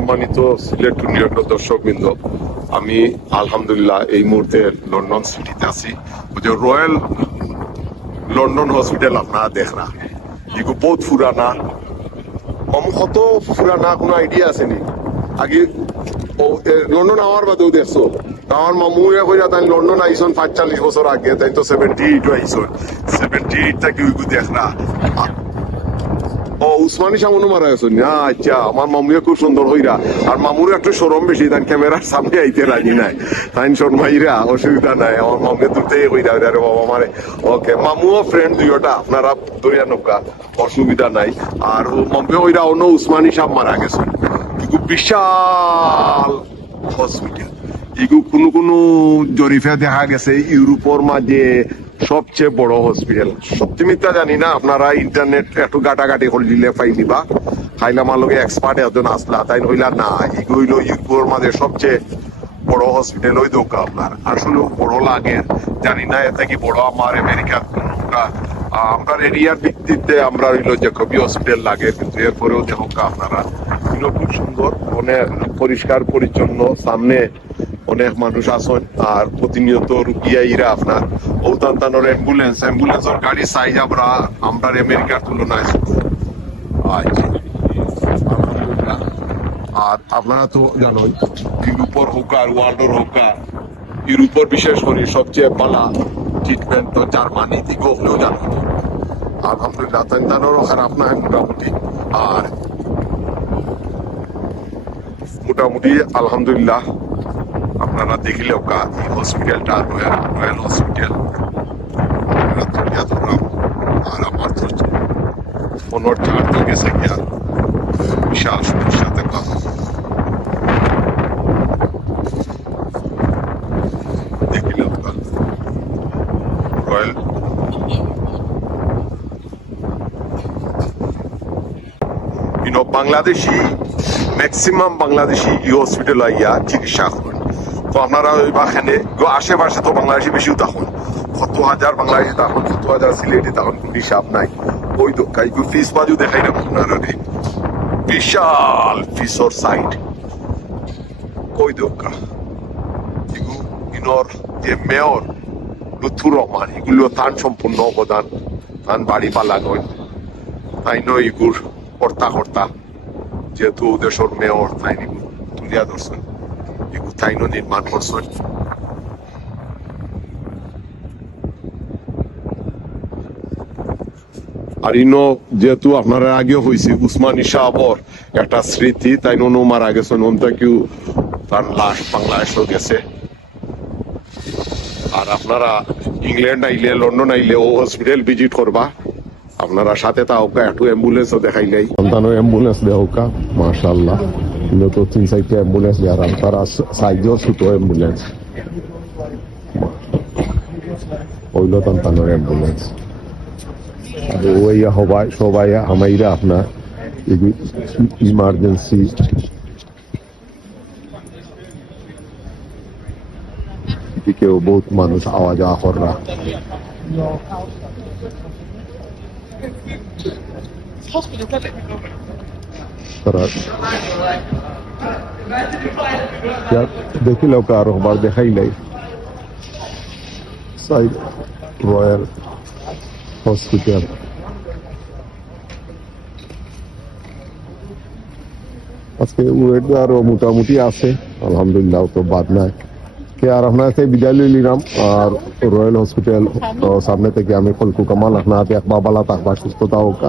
সম্মানিত সিলেট নিয়োগ দর্শক বৃন্দ আমি আলহামদুলিল্লাহ এই মুহূর্তে লন্ডন সিটিতে আছি। রয়্যাল লন্ডন হসপিটাল আপনারা দেখরা এগুলো বহুত পুরানা, কম কত পুরানা কোনো আইডিয়া আছে নি? আগে লন্ডন আওয়ার বাদেও দেখছ? আমার মামুয়ে কইরা তাই লন্ডন আইসন পাঁচ চাল্লিশ বছর আগে, তাই তো সেভেন্টি এইট আইসন। সেভেন্টি এইট থাকি ওইগুলো দেখরা ও, উসমানী সামনে মারা গেছেন না আচ্ছা আমার মামুয়া খুব সুন্দর হইরা। আর মামুর একটু সরম বেশি তাই ক্যামেরার সামনে আইতে রাজি নাই। তাই শর্মাইরা অসুবিধা নাই, আমার মামুয়া দূরতে হইরা। আরে বাবা, মারে। ওকে, মামুও ফ্রেন্ড দুইটা, আপনারা দইয়া নৌকা, অসুবিধা নাই। আর ও মামুয়া হইরা, অন্য উসমানী সাহ মারা গেছেন বিশাল হসপিটাল এগু কোনো কোনো জরিফে দেখা গেছে, ইউরোপের মাঝে সবচেয়ে বড় হসপিটাল সত্যি মিথ্যা জানি না, আপনারা ইন্টারনেট একটু গাটাগাটি করে দিলে পাই দিবা। খাইলা মালকে এক্সপার্ট একজন আসলা, তাই নইলা না, এগুলো হইল ইউরোপের মাঝে সবচেয়ে বড় হসপিটাল ওই দোকা আপনার। আসলে বড় লাগে, জানি না এতে কি বড় আমার আমেরিকার আমরা এরিয়ার ভিত্তিতে আমরা হইল যে কবি হসপিটাল লাগে, কিন্তু এরপরেও দেখো আপনারা, এগুলো খুব সুন্দর অনেক পরিষ্কার, পরিচ্ছন্ন, সামনে অনেক মানুষ আছেন, আর প্রতিনিয়ত রুগিয়া ইরা আপনার ঔতান্তানোর অ্যাম্বুলেন্স অ্যাম্বুলেন্সের গাড়ি সাইজ আমরা আমরা আমেরিকার তুলনায়। আর আপনারা তো জানেন ইউরোপর হোক আর ওয়ার্ল্ডের হোক ইউরোপর বিশেষ করে সবচেয়ে পালা ট্রিটমেন্ট তো জার্মানি দিকে হলেও জানেন আলহামদুলিল্লাহ তান্তানোরও খারাপ না মোটামুটি। আর মোটামুটি আলহামদুলিল্লাহ আপনারা দেখিলেও কা এই হসপিটালটা রয়্যাল রয়্যাল হসপিটাল আপনারা তুলিয়া ধরলাম আর আমার তো ফোনের চার্জ গেছে গিয়া বিশাল সমস্যা দেখলাম দেখিলেও কা রয়্যাল বাংলাদেশি ম্যাক্সিমাম বাংলাদেশি এই হসপিটাল আইয়া চিকিৎসা করেন। তো আপনারা ওই বাখানে আশেপাশে তো বাংলাদেশি বেশিও তখন। কত হাজার বাংলাদেশি তখন কত হাজার সিলেটি তখন কোনো হিসাব নাই। ওই দোকাই ফিস বাজু দেখাই না আপনারা বিশাল ফিসর সাইড ওই দোকা ইনর যে মেয়র লুথুর রহমান, এগুলো তান সম্পূর্ণ অবদান। তান বাড়ি পালা গয় তাই নয় এগুর কর্তা কর্তা যেহেতু দেশের মেয়র, তাই তুলিয়া ধরছেন। তাই নির্মাণ করছেন আর ইনো যেহেতু আপনারা আগেও হয়েছে উসমানী সাহাবর একটা স্মৃতি তাই নো মারা গেছেন ওনটা কেউ তার লাশ বাংলাদেশও গেছে আর আপনারা ইংল্যান্ড আইলে লন্ডন আইলে ও হসপিটাল ভিজিট করবা আপনারা সাথে তাওকা একটু অ্যাম্বুলেন্সও দেখাইলাই সন্তানও অ্যাম্বুলেন্স দেওকা মাশাআল্লাহ কিন্তু তো তিন চারটে অ্যাম্বুলেন্স আর তারা সাইজও ছোট অ্যাম্বুলেন্স ওইল সন্তানের অ্যাম্বুলেন্স আর ওই সবাই সবাই আমাইরা আপনার ইমার্জেন্সি দিকেও বহুত মানুষ আওয়া যাওয়া কররা তারা দেখিল কারও বার দেখাইলাই সাইড রয়্যাল হসপিটাল। আজকে ওয়েট আরও মোটামুটি আছে, আলহামদুলিল্লাহ তো বাদ নাই। কে আর আপনার থেকে বিদায় লই নিলাম, আর রয়্যাল হসপিটাল সামনে থেকে আমি কলকু কামাল আপনার হাতে একবার বালা থাকবা সুস্থতা হোক।